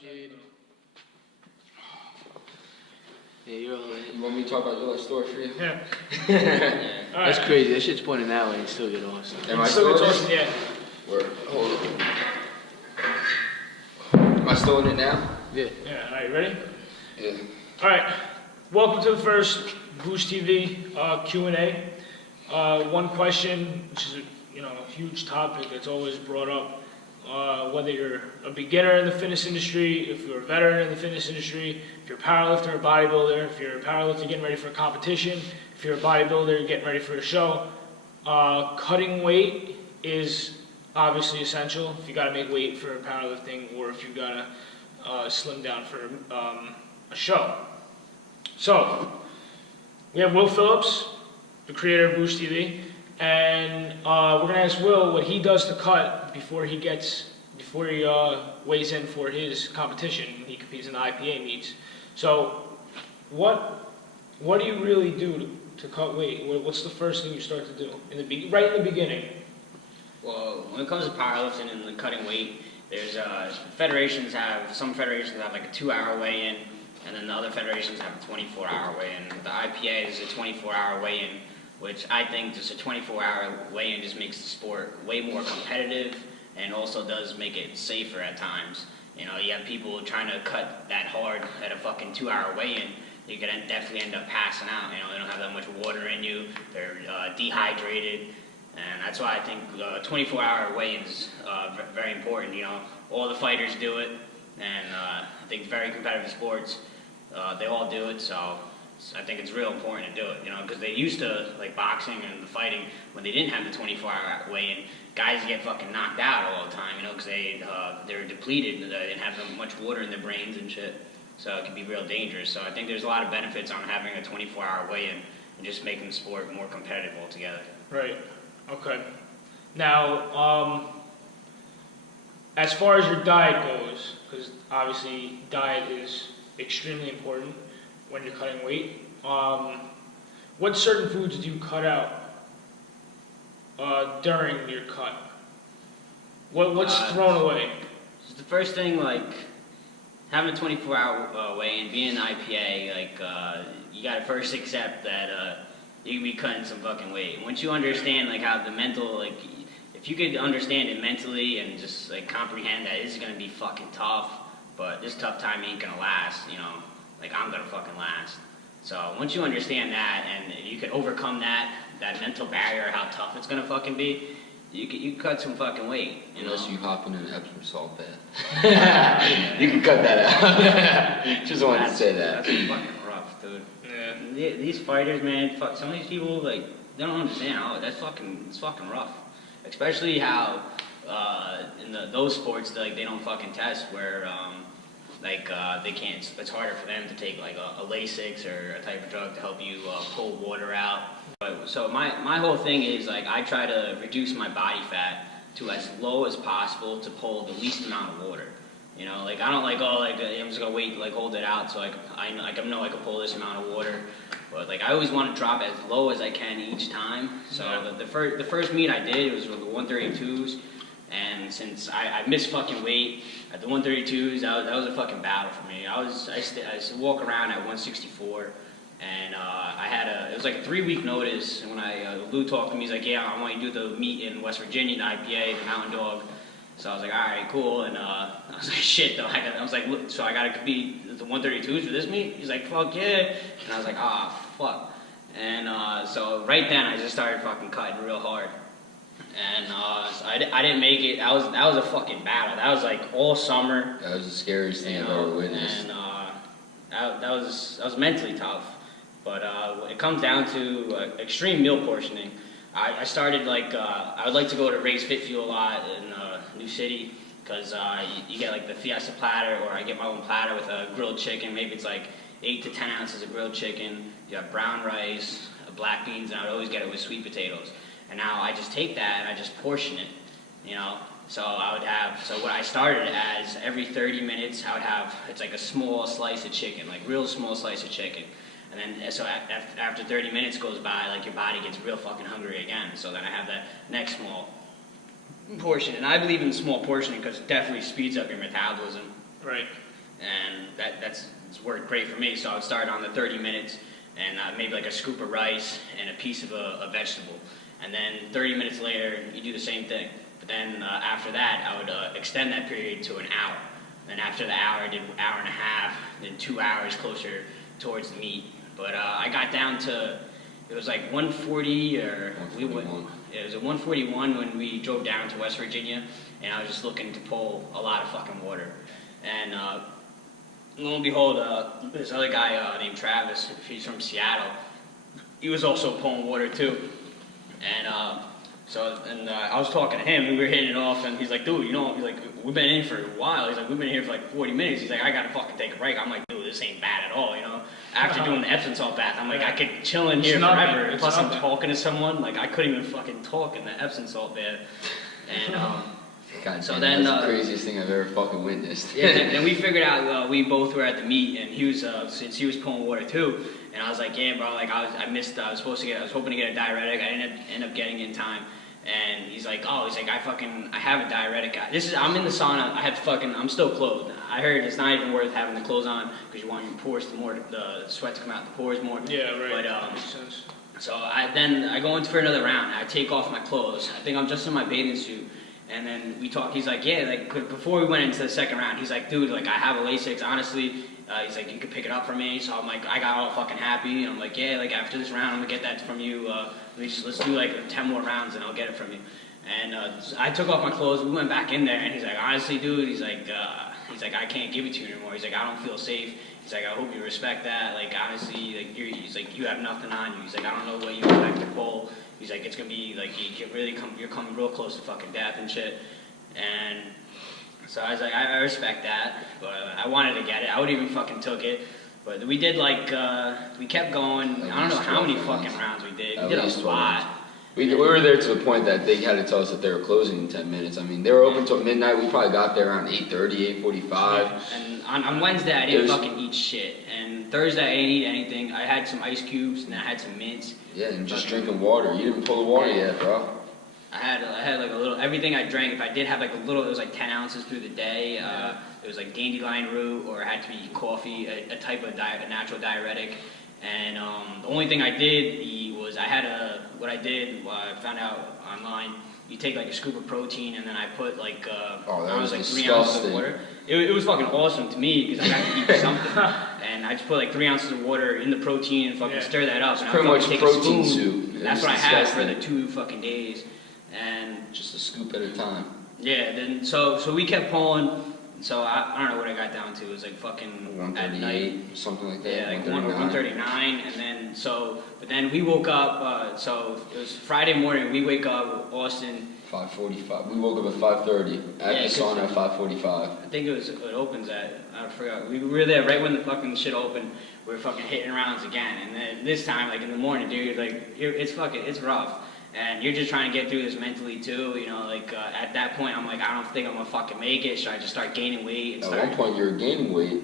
Dude. Yeah, you're all in. You want me to talk about your story for you? Yeah. That's crazy. That shit's pointing that way and still get awesome. Am I still still in talking, it? yeah. Word. Hold on. Am I still in it now? Yeah. Yeah, all right, ready? Yeah. All right, welcome to the first Booosh.TV Q&A. One question, which is a huge topic that's always brought up, whether you're a beginner in the fitness industry, if you're a veteran in the fitness industry, if you're a powerlifter or bodybuilder, if you're a powerlifter getting ready for a competition, if you're a bodybuilder getting ready for a show. Cutting weight is obviously essential if you got to make weight for powerlifting or if you got to slim down for a show. So, we have Phillips, the creator of Booosh.TV, and we're gonna ask Will what he does to cut before he weighs in for his competition. He competes in the IPA meets. So, what do you really do to cut weight? What's the first thing you start to do right in the beginning? Well, when it comes to powerlifting and cutting weight, there's some federations have like a 2-hour weigh-in, and then the other federations have a 24-hour weigh-in. The IPA is a 24-hour weigh-in, which I think just a 24-hour weigh-in just makes the sport way more competitive and also does make it safer at times. You have people trying to cut that hard at a fucking 2-hour weigh-in. You could definitely end up passing out. They don't have that much water in you. They're dehydrated. And that's why I think 24-hour weigh-in is very important. All the fighters do it, and I think very competitive sports, they all do it. So I think it's real important to do it. Because they used to, like boxing and the fighting, when they didn't have the 24-hour weigh-in, guys get fucking knocked out all the time. Because they're depleted, they didn't have much water in their brains and shit. So it can be real dangerous. So I think there's a lot of benefits on having a 24-hour weigh-in and just making the sport more competitive altogether. Right. Okay. Now, as far as your diet goes, because obviously diet is extremely important when you're cutting weight, what certain foods do you cut out during your cut? What's thrown away? So the first thing, having a 24-hour weigh-in, being an IPA, you gotta first accept that you can be cutting some fucking weight. Once you understand how the mental, if you could understand it mentally and just comprehend that this is gonna be fucking tough, but this tough time ain't gonna last, I'm gonna fucking last. So once you understand that and you can overcome that mental barrier, how tough it's gonna fucking be, you cut some fucking weight. Unless you hop in an Epsom salt bath. You can cut that out. Just wanted to say that. That's fucking rough, dude. Yeah. These fighters, man, some of these people, they don't understand. It's fucking rough. Especially how in those sports, they don't fucking test where, they can't, it's harder for them to take a Lasix or a type of drug to help you pull water out. So my whole thing is I try to reduce my body fat to as low as possible to pull the least amount of water. I don't I'm just gonna wait, hold it out so I know I can pull this amount of water. But I always want to drop as low as I can each time. So the first meet I did was with the 132s, and since I missed fucking weight at the 132s, that was a fucking battle for me. I used to walk around at 164. And it was a 3-week notice, and when Lou talked to me, he's like, yeah, I want you to do the meet in West Virginia, the IPA, the Mountain Dog. So I was like, all right, cool, and I was like, shit, though, I was like, look, so I gotta compete the 132s for this meet? He's like, fuck yeah, and I was like, fuck. And so right then, I just started fucking cutting real hard. And so I didn't make it. That was a fucking battle. That was all summer. That was the scariest thing I've ever witnessed. And that was mentally tough. But it comes down to extreme meal portioning. I started I would like to go to Ray's Fit Fuel a lot in New City because you get the Fiesta platter, or I get my own platter with a grilled chicken. Maybe it's 8 to 10 ounces of grilled chicken. You have brown rice, black beans, and I would always get it with sweet potatoes. And now I just take that and I just portion it, So what I started as every 30 minutes I would have, it's a small slice of chicken, real small slice of chicken. And then, so after 30 minutes goes by, your body gets real fucking hungry again. So then I have that next small portion. And I believe in small portioning because it definitely speeds up your metabolism. Right. and that's it's worked great for me. So I would start on the 30 minutes, and maybe like a scoop of rice and a piece of a vegetable. And then 30 minutes later, you do the same thing. But then after that, I would extend that period to an hour. Then after the hour, I did an hour and a half, then 2 hours closer towards the meet. But I got down to, it was like 140 or we went. It was at 141 when we drove down to West Virginia, and I was just looking to pull a lot of fucking water. And lo and behold, this other guy named Travis, he's from Seattle, he was also pulling water too. And I was talking to him, and we were hitting it off, and he's like, dude, you know, he's like, we've been in for a while. He's like, we've been here for like 40 minutes. He's like, I gotta fucking take a break. I'm like, dude, this ain't bad at all, you know? After doing the Epsom salt bath, I'm like, I could chill in here forever. Plus, I'm talking to someone, like, I couldn't even fucking talk in the Epsom salt bath. And, God, so man, then, that's the craziest thing I've ever fucking witnessed. Yeah, then we figured out, we both were at the meet, and he was, since he was pulling water too, and I was like, yeah, bro, like, I was hoping to get a diuretic. I didn't end up getting it in time. And he's like, I have a diuretic. I'm in the sauna. I'm still clothed. I heard it's not even worth having the clothes on because you want your pores the sweat to come out the pores more. Yeah, right. But makes sense. so I go in for another round. I take off my clothes. I think I'm just in my bathing suit. And then we talk. He's like, yeah, like before we went into the second round, he's like, dude, like I have a Lasix. Honestly, he's like, you could pick it up for me. So I'm like, I got all fucking happy. And I'm like, yeah, like after this round, I'm gonna get that from you. Let's do like 10 more rounds, and I'll get it from you. And I took off my clothes. We went back in there, and he's like, honestly, dude, he's like, I can't give it to you anymore. He's like, I don't feel safe. He's like, I hope you respect that. Like honestly, like he's like, you have nothing on you. He's like, I don't know what you expect to pull. He's like, it's gonna be like you're coming real close to fucking death and shit. And so I was like, I respect that, but I wanted to get it. I would even fucking took it. But we did like, we kept going. I don't know how many fucking rounds we did. We did a lot. We were there to the point that they had to tell us that they were closing in 10 minutes. I mean, they were open till midnight. We probably got there around 8:30, 8:45. And on Wednesday, I didn't fucking eat shit. And Thursday, I didn't eat anything. I had some ice cubes, and I had some mints. Yeah, and just drinking water. You didn't pull the water yet, bro. I had like a little, everything I drank, if I did have like a little, it was like 10 ounces through the day. It was like dandelion root, or it had to be coffee, a type of a natural diuretic. And the only thing I did eat was I found out online, you take like a scoop of protein, and then I put like, that was like disgusting. 3 ounces of water. It was fucking awesome to me because I got to eat something. And I just put like 3 ounces of water in the protein and fucking stir that up. It's and pretty much take protein a spoon. soup. That's what I had for the 2 fucking days. And just a scoop at a time. yeah, then so we kept pulling. So I don't know what I got down to. It was like fucking at night, 138, something like that. yeah, like 139, and then but then we woke up. So it was Friday morning. We wake up, Austin. 5:45. We woke up at 5:30. At the sauna at 5:45. I think it opens at, I forgot. We were there right when the fucking shit opened. We were fucking hitting rounds again, and then this time, like in the morning, dude, like it's rough. And you're just trying to get through this mentally too, you know, like at that point I'm like, I don't think I'm gonna fucking make it. Should I just start gaining weight? And at one point you were gaining weight.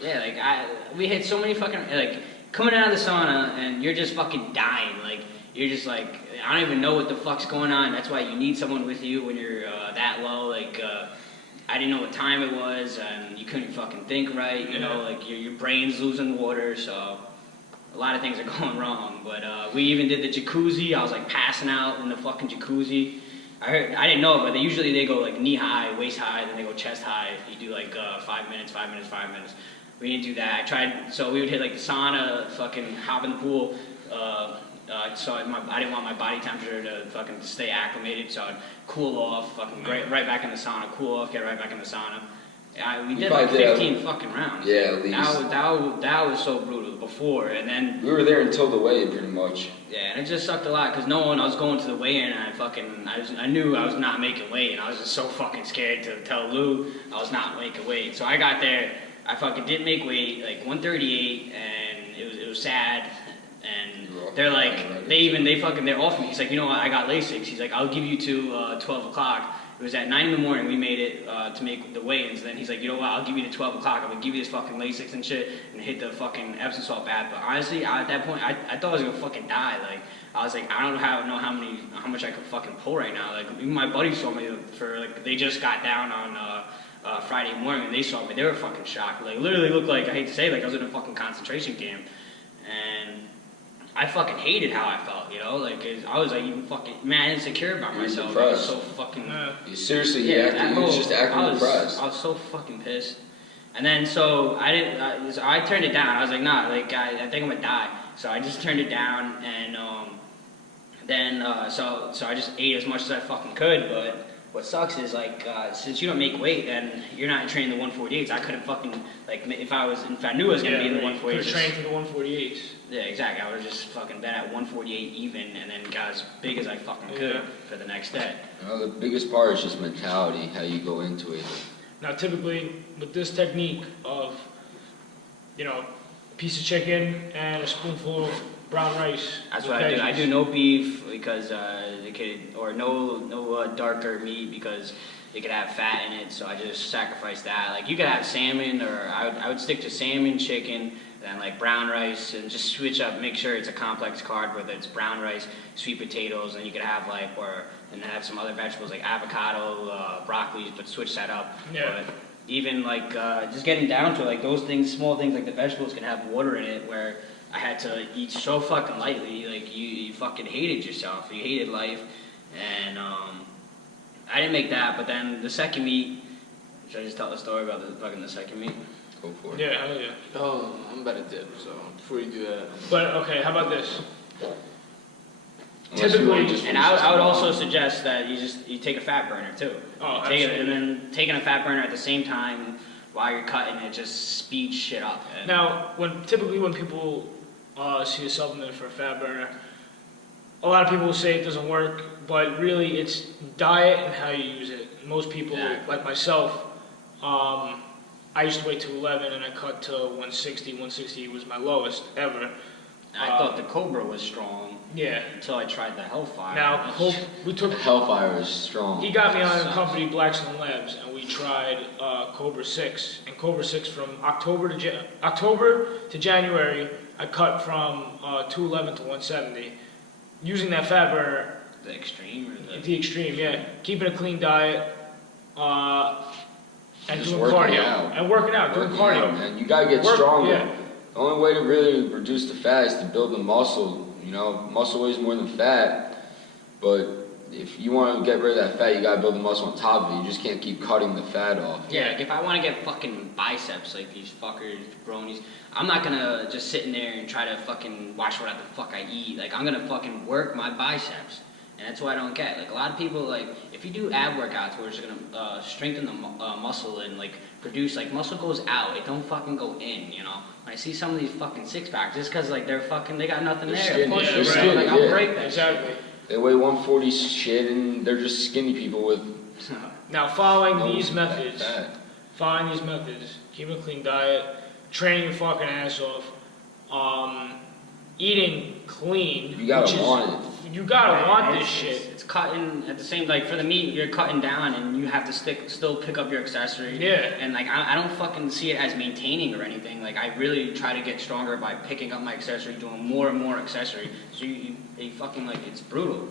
Yeah, like we hit so many fucking, like coming out of the sauna and you're just fucking dying. Like you're just like, I don't even know what the fuck's going on. That's why you need someone with you when you're that low. Like I didn't know what time it was, and you couldn't fucking think right, you know, like your brain's losing water, so a lot of things are going wrong. But we even did the jacuzzi. I was like passing out in the fucking jacuzzi. I didn't know, but usually they go like knee high, waist high, then they go chest high. You do like 5 minutes, 5 minutes, 5 minutes. We didn't do that. I tried, so we would hit like the sauna, fucking hop in the pool. So I didn't want my body temperature to fucking stay acclimated, so I'd cool off, fucking right back in the sauna, cool off, get right back in the sauna. We did like 15 fucking rounds. Yeah, at least. That was so brutal before, and then we were there until the weigh-in pretty much. Yeah, and it just sucked a lot because I was going to the weigh-in, and I knew I was not making weight, and I was just so fucking scared to tell Lou I was not making weight. So I got there, I fucking didn't make weight, like 138, and it was sad. And they're like, they're off me. He's like, you know what, I got Lasix. He's like, I'll give you to 12 o'clock. It was at 9 in the morning we made it to make the weigh-ins. Then he's like, you know what, I'll give you to 12 o'clock. I'm going to give you this fucking Lasix and shit and hit the fucking Epsom salt bath. But honestly, at that point, I thought I was going to fucking die. Like, I was like, I don't know how much I could fucking pull right now. Like, even my buddies told me they just got down on Friday morning, and they saw me. They were fucking shocked. Like, literally looked like, I hate to say, like I was in a fucking concentration camp. And I fucking hated how I felt, you know? Like, I was like even fucking mad insecure about myself. I was so fucking... Seriously, he was just acting depressed. I was so fucking pissed. And then, so, I turned it down. I was like, nah, like, I think I'm gonna die. So I just turned it down, and so I just ate as much as I fucking could, but what sucks is, like, since you don't make weight, then you're not training the 148s. I couldn't fucking, like, if I knew I was gonna be in the 148s. Could have trained for the 148s. Yeah, exactly. I would have just fucking been at 148 even, and then got as big as I fucking could for the next day. You know, the biggest part is just mentality, how you go into it. Now, typically, with this technique of, you know, a piece of chicken and a spoonful of brown rice. That's what I do. I do no beef because no darker meat because it could have fat in it. So I just sacrifice that. Like you could have salmon, or I would stick to salmon, chicken, then like brown rice, and just switch up. Make sure it's a complex carb, whether it's brown rice, sweet potatoes, and you could have and have some other vegetables like avocado, broccoli, but switch that up. Yeah. But even like just getting down to like those things, small things like the vegetables can have water in it, where I had to eat so fucking lightly. Like you fucking hated yourself. You hated life, and I didn't make that. But then the second meet, should I just tell the story about the second meet? Go for it. Yeah, hell yeah. Oh, I'm about to dip, so before you do that. But okay, how about this? Unless you want to just And I would also suggest that you take a fat burner too. Oh, Take it, absolutely. and then taking a fat burner at the same time while you're cutting it just speeds shit up. Now, typically when people see a supplement for a fat burner, a lot of people will say it doesn't work, but really it's diet and how you use it. Most people, like myself, I used to weigh 211 and I cut to 160. 160 was my lowest ever. I thought the Cobra was strong. Yeah. Until I tried the Hellfire. Now, we took... Hellfire is strong. He got me on a company, Blackstone Labs, and we tried Cobra 6. And Cobra 6 from October to January, I cut from 211 to 170. Using that fat burner... The extreme? Or The extreme, yeah. Keeping a clean diet, and Just doing working cardio. out. And working out, doing cardio. Man. You gotta get stronger. Yeah. The only way to really reduce the fat is to build the muscle. You know, muscle weighs more than fat, but if you want to get rid of that fat, you gotta build the muscle on top of it. You just can't keep cutting the fat off. Yeah, like if I want to get fucking biceps like these fuckers, bronies, I'm not gonna just sit in there and try to fucking watch what the fuck I eat. Like, I'm gonna fucking work my biceps. And that's what I don't get. Like, a lot of people, like, if you do ab workouts where it's gonna strengthen the muscle and, like, produce, like, muscle goes out, it don't fucking go in, you know? When I see some of these fucking six-packs, just because, like, they got nothing They're there. skinny. Push They're it, skinny, right? Like, I'll yeah. break that Exactly. They weigh 140 shit, and they're just skinny people with Now, following no these methods, fat. keeping a clean diet, training your fucking ass off, eating clean. You gotta want it. You gotta want this It's shit. It's cutting at the same, like, for the meat, you're cutting down and you have to still pick up your accessory. Yeah. And, like, I don't fucking see it as maintaining or anything. Like, I really try to get stronger by picking up my accessory, doing more and more accessory. So you fucking, like, it's brutal.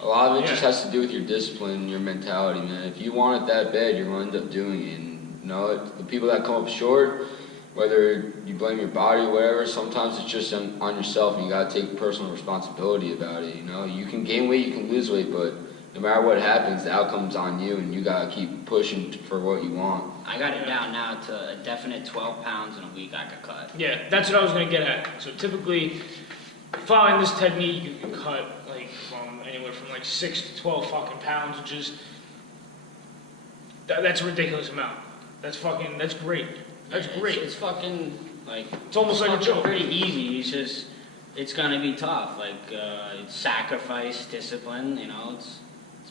A lot of it just has to do with your discipline, your mentality, man. If you want it that bad, you're gonna end up doing it. And, you know, the people that come up short, whether you blame your body or whatever, sometimes it's just on yourself, and you gotta take personal responsibility about it. You know, you can gain weight, you can lose weight, but no matter what happens, the outcome's on you, and you gotta keep pushing for what you want. I got it down now to a definite 12 pounds in a week I could cut. Yeah, that's what I was gonna get at. So typically, following this technique, you can cut like from anywhere from like 6 to 12 fucking pounds, which is that's a ridiculous amount. That's great. That's great. It's fucking, like... It's almost like a joke. Pretty easy. It's just, it's gonna be tough. Like, it's sacrifice, discipline, you know, it's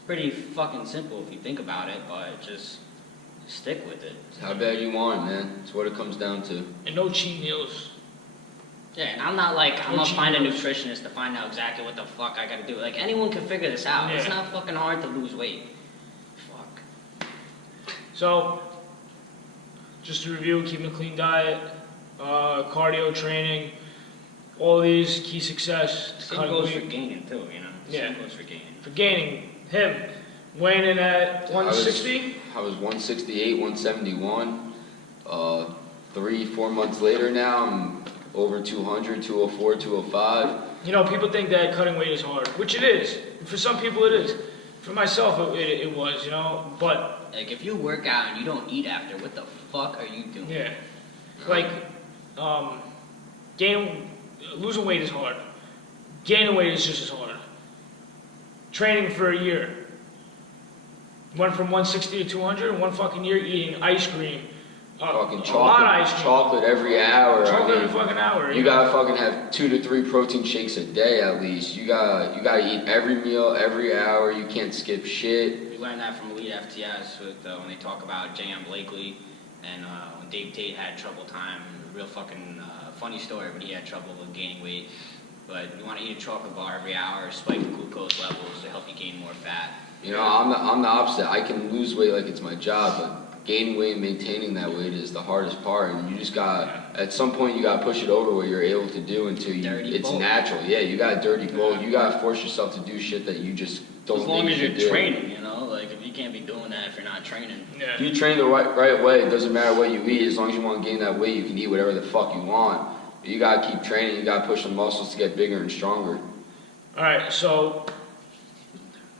pretty fucking simple if you think about it, but just stick with it. It's how bad you want it, man. It's what it comes down to. And no cheat meals. Yeah, and I'm not find a nutritionist to find out exactly what the fuck I gotta do. Like, anyone can figure this out. Yeah. It's not fucking hard to lose weight. Fuck. So, just to review, keeping a clean diet, cardio training, all these key success. Same goes for gaining too, you know? Yeah. Same goes for gaining. For gaining, Weighing in at 160? I was 168, 171. 3-4 months later now, I'm over 200, 204, 205. You know, people think that cutting weight is hard, which it is. For some people it is. For myself, it was, you know, but... Like, if you work out and you don't eat after, what the fuck are you doing? Yeah. Like, losing weight is hard. Gaining weight is just as hard. Training for a year. Went from 160 to 200 in one fucking year, eating ice cream. Fucking a lot of ice cream. chocolate every hour. Chocolate every fucking hour. You gotta fucking have 2 to 3 protein shakes a day at least. You gotta eat every meal, every hour. You can't skip shit. We learned that from Elite FTS with when they talk about J.M. Blakely and when Dave Tate had trouble time. Real fucking funny story when he had trouble with gaining weight. But you want to eat a chocolate bar every hour, spike the glucose levels to help you gain more fat. You know, I'm the opposite. I can lose weight like it's my job, but gaining weight and maintaining that weight is the hardest part. And you just at some point, you got to push it over what you're able to do until it's natural. Yeah, you got a dirty bulk. You got to force yourself to do shit that you just don't think you should do. As long as you're training, you know? Like, if you can't be doing that if you're not training. Yeah. If you train the right way, it doesn't matter what you eat. As long as you want to gain that weight, you can eat whatever the fuck you want. But you got to keep training. You got to push the muscles to get bigger and stronger. All right, so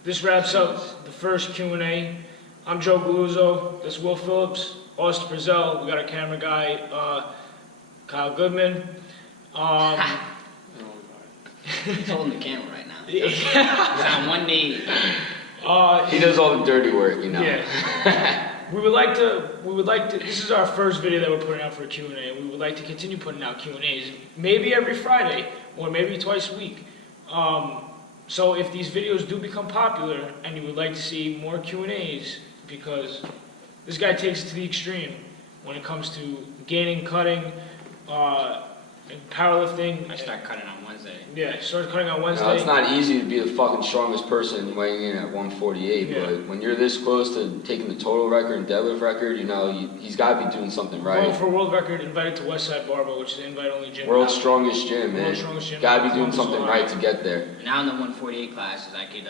this wraps up the first Q&A. I'm Joe Galluzzos. That's Will Phillips, Austin Priesel. We got our camera guy, Kyle Goodman. He's holding the camera right now. He's on one knee. He does all the dirty work, you know. Yeah. We would like to, this is our first video that we're putting out for a Q&A. We would like to continue putting out Q&As, maybe every Friday, or maybe twice a week. So if these videos do become popular, and you would like to see more Q&As, because this guy takes it to the extreme when it comes to gaining, cutting, and powerlifting. I start cutting on Wednesday. Yeah, started cutting on Wednesday. No, it's not easy to be the fucking strongest person weighing in at 148, Yeah. but when you're this close to taking the total record and deadlift record, you know, he's got to be doing something right. Going for world record, invited to Westside Barbell, which is an invite-only gym. World's strongest gym, man. World's strongest gym. Got to be doing something right to get there. Now in the 148 classes, I could,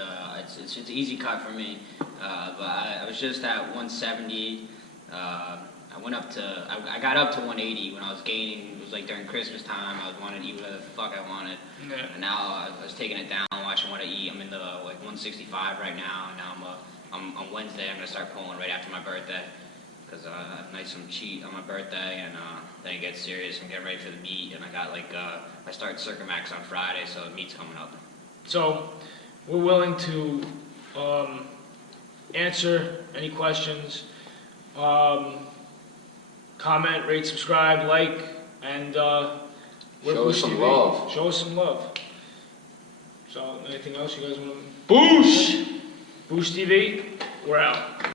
it's an easy cut for me. But I was just at 170. I went up to, I got up to 180 when I was gaining. It was like during Christmas time. I was wanting to eat whatever the fuck I wanted. Yeah. And now I was taking it down, watching what I eat. I'm in the like 165 right now. And now I'm on Wednesday. I'm gonna start pulling right after my birthday because I have some cheat on my birthday, and then it gets serious and get ready for the meet. And I got like I start Circumax on Friday, so the meet's coming up. So we're willing to answer any questions. Comment, rate, subscribe, like, and Show us some love. Show us some love. So, anything else you guys want to... Boosh! Booosh.TV, we're out.